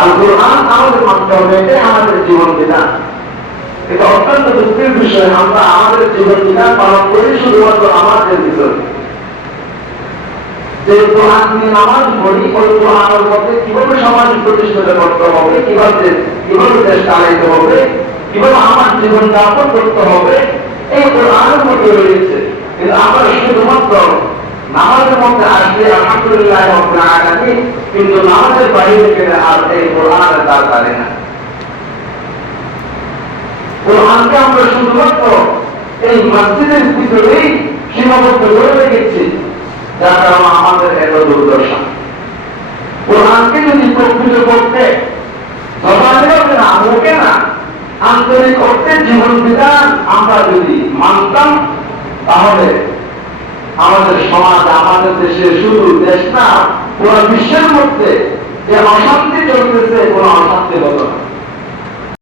আর কোরআন আমাদের মানতে হবে, এটাই আমাদের জীবন বিধান। এটা অত্যন্ত দুঃখের বিষয়, আমরা আমাদের জীবন বিধান পালন করি শুধুমাত্র আমাদের ভিতরে। যে কোরআন নিয়ে নামাজ পড়ি, ওই কোরআনের মধ্যে কিভাবে সমাজ প্রতিষ্ঠিত করতে হবে, কিভাবে দেশ চালাইতে হবে, কিভাবে আমার জীবন যাপন করতে হবে, এই কোরআনের মধ্যে রয়েছে। কিন্তু আমরা শুধুমাত্র নামাজের মধ্যে আসলে আলহামদুলিল্লাহ রাব্বিল আলামিন, কিন্তু নামাজের বাইরে গেলে আর এই কোরআনের দ্বার পারে না। কোরআনকে আমরা শুধুমাত্র এই মসজিদের ভিতরেই সীমাবদ্ধ করে রেখেছি, যার কারণে আমাদের এত দুর্দশা। কোরআনকে যদি প্রকৃত করতে জবানে না, মুখে না, আন্তরিক করতে জীবন বিধান আমরা যদি মানতাম, তাহলে আমাদের সমাজ, আমাদের দেশে, শুধু দেশ না পুরো বিশ্বের মধ্যে যে অশান্তি চলতেছে, কোনো অশান্তি হতো না।